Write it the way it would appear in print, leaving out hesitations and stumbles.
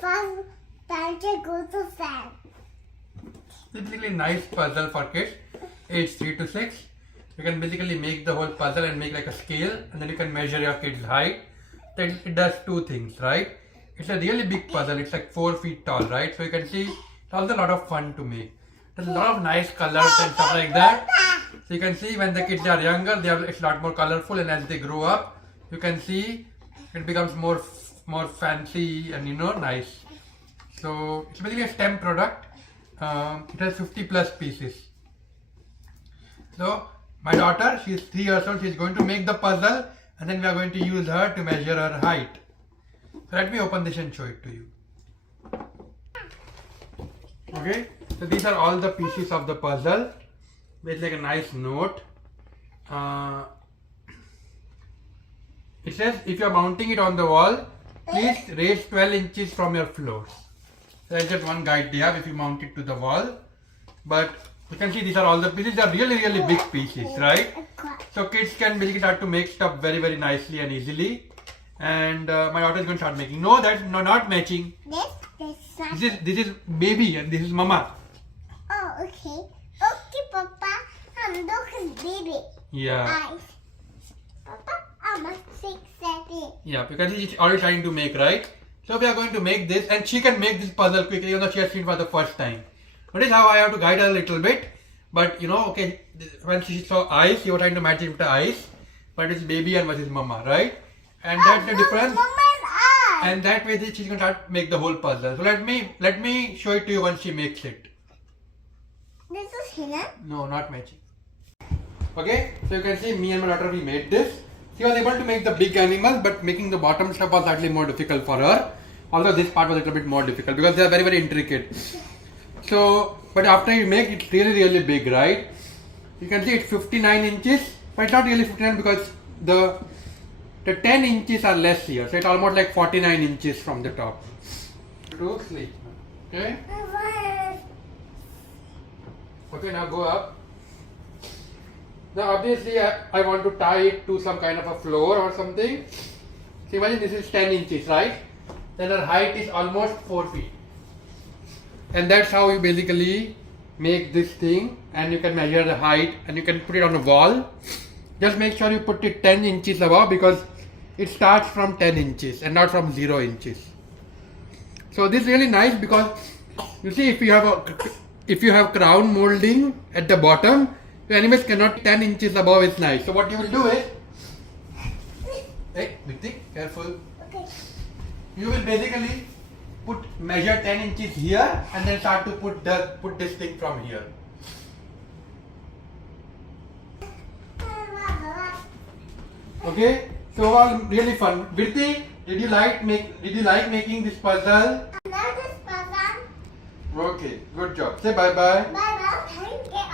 fast. Time to go to fan. Basically nice puzzle for kids age 3 to 6. You can basically make the whole puzzle and make like a scale, and then you can measure your kid's height. Then it does two things, right? It's a really big puzzle. It's like 4 feet tall, right? So you can see it's also a lot of fun to make. There's a lot of nice colors and stuff like that. So you can see when the kids are younger, it's a lot more colorful, and as they grow up, you can see it becomes more fancy and nice. So it's basically a STEM product. It has 50 plus pieces. So my daughter, she's 3 years old, she's going to make the puzzle, and then we are going to use her to measure her height. So let me open this and show it to you. Okay, so these are all the pieces of the puzzle. It's like a nice note. It says if you are mounting it on the wall, please raise 12 inches from your floor. That's just one guide they have if you mount it to the wall. But you can see these are all the pieces. They are really big pieces, right? So kids can basically start to make stuff very nicely and easily. And my daughter is going to start making. No, that's not matching. This is baby and this is mama. Oh, okay. Okay, Papa. Look is baby. Yeah. Eyes. Papa, I'm a 6, 7. Yeah, because she's already trying to make, right? So we are going to make this, and she can make this puzzle quickly, even though she has seen it for the first time. Notice how I have to guide her a little bit. But okay, when she saw eyes, you were trying to match it with the eyes. But it's baby and versus mama, right? And that's the difference. Mama's eye. And that way she's going to start to make the whole puzzle. So let me show it to you once she makes it. This is here. No, not matching. Okay, so you can see me and my daughter, we made this. She was able to make the big animals, but making the bottom stuff was actually more difficult for her. Although this part was a little bit more difficult because they are very intricate. So, but after you make it, it's really big, right? You can see it's 59 inches, but it's not really 59 because the 10 inches are less here. So it's almost like 49 inches from the top. To sleep. Okay? Okay, now go up. Now obviously I want to tie it to some kind of a floor or something. So imagine this is 10 inches, right? Then her height is almost 4 feet. And that's how you basically make this thing, and you can measure the height and you can put it on a wall. Just make sure you put it 10 inches above because it starts from 10 inches and not from 0 inches. So this is really nice because you see if you have crown molding at the bottom, the animals cannot 10 inches above is nice. So what you will do is, hey, Vikti, careful. Okay. You will basically measure 10 inches here and then start to put this thing from here. Okay, so all really fun. Virti, did you like making this puzzle? I love this puzzle. Okay, good job. Say bye bye. Bye bye. Thank you.